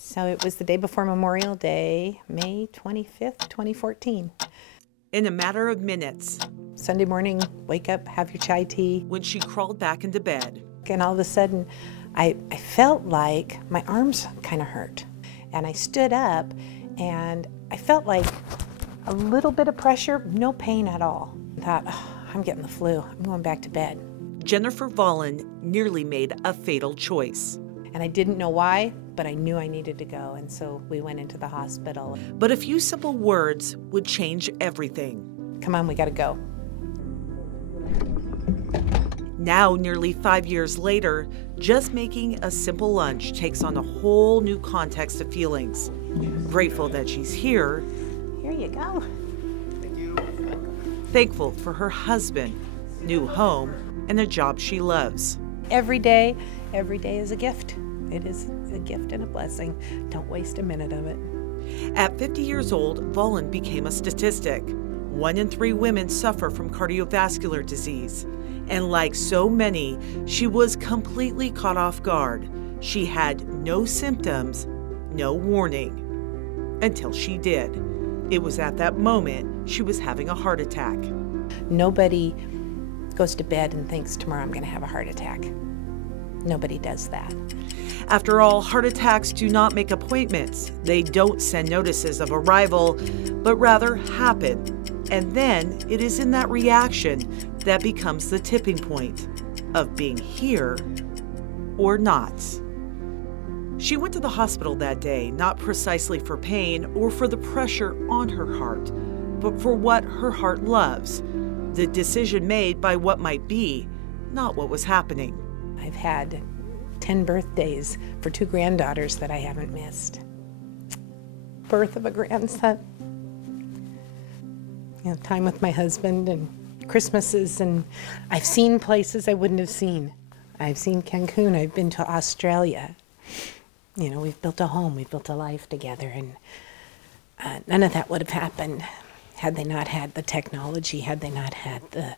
So it was the day before Memorial Day, May 25th, 2014. In a matter of minutes. Sunday morning, wake up, have your chai tea. When she crawled back into bed. And all of a sudden, I felt like my arms kind of hurt. And I stood up and I felt like a little bit of pressure, no pain at all. I thought, oh, I'm getting the flu, I'm going back to bed. Jennifer Vollen nearly made a fatal choice. And I didn't know why, but I knew I needed to go, and so we went into the hospital. But a few simple words would change everything. Come on, we gotta go. Now, nearly 5 years later, just making a simple lunch takes on a whole new context of feelings. Grateful that she's here. Here you go. Thank you. Thankful for her husband, new home, and a job she loves. Every day is a gift. It is a gift and a blessing. Don't waste a minute of it. At 50 years old, Vollen became a statistic. 1 in 3 women suffer from cardiovascular disease. And like so many, she was completely caught off guard. She had no symptoms, no warning, until she did. It was at that moment she was having a heart attack. Nobody goes to bed and thinks, tomorrow I'm going to have a heart attack. Nobody does that. After all, heart attacks do not make appointments. They don't send notices of arrival, but rather happen. And then it is in that reaction that becomes the tipping point of being here or not. She went to the hospital that day, not precisely for pain or for the pressure on her heart, but for what her heart loves. The decision made by what might be, not what was happening. I've had 10 birthdays for 2 granddaughters that I haven't missed. Birth of a grandson. You know, time with my husband and Christmases, and I've seen places I wouldn't have seen. I've seen Cancun, I've been to Australia. You know, we've built a home, we've built a life together, and none of that would have happened had they not had the technology, had they not had the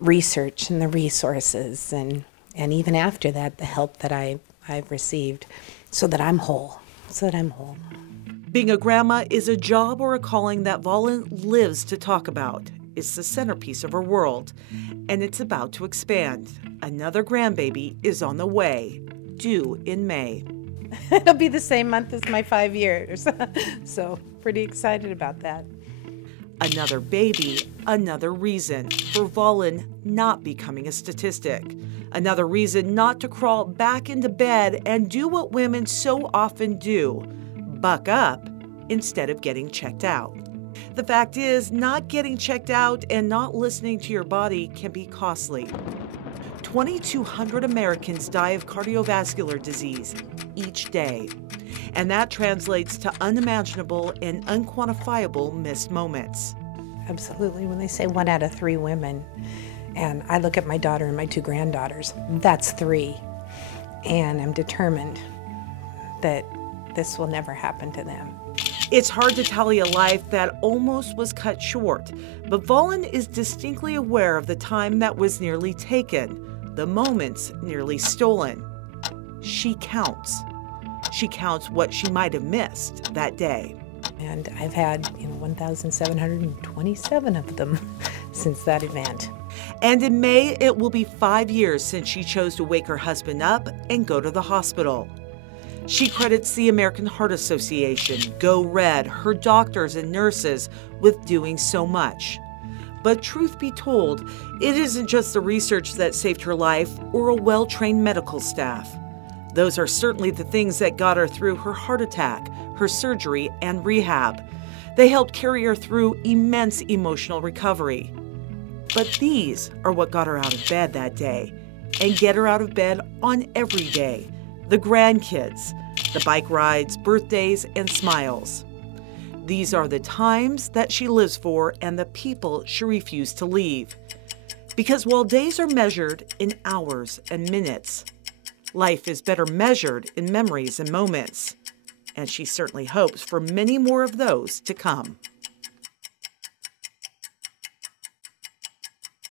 research and the resources, and even after that, the help that I've received, so that I'm whole, Being a grandma is a job or a calling that Vollen lives to talk about. It's the centerpiece of her world, and it's about to expand. Another grandbaby is on the way, due in May. It'll be the same month as my 5 years, so pretty excited about that. Another baby, another reason for Vollen not becoming a statistic. Another reason not to crawl back into bed and do what women so often do, buck up instead of getting checked out. The fact is, not getting checked out and not listening to your body can be costly. 2,200 Americans die of cardiovascular disease each day, and that translates to unimaginable and unquantifiable missed moments. Absolutely. When they say 1 out of 3 women, and I look at my daughter and my 2 granddaughters, that's 3. And I'm determined that this will never happen to them. It's hard to tally a life that almost was cut short, but Vollen is distinctly aware of the time that was nearly taken, the moments nearly stolen. She counts. She counts what she might have missed that day. And I've had 1,727 of them since that event. And in May, it will be 5 years since she chose to wake her husband up and go to the hospital. She credits the American Heart Association, Go Red, her doctors and nurses with doing so much. But truth be told, it isn't just the research that saved her life or a well-trained medical staff. Those are certainly the things that got her through her heart attack, her surgery, and rehab. They helped carry her through immense emotional recovery. But these are what got her out of bed that day, and get her out of bed on every day. The grandkids, the bike rides, birthdays, and smiles. These are the times that she lives for and the people she refused to leave. Because while days are measured in hours and minutes, life is better measured in memories and moments. And she certainly hopes for many more of those to come.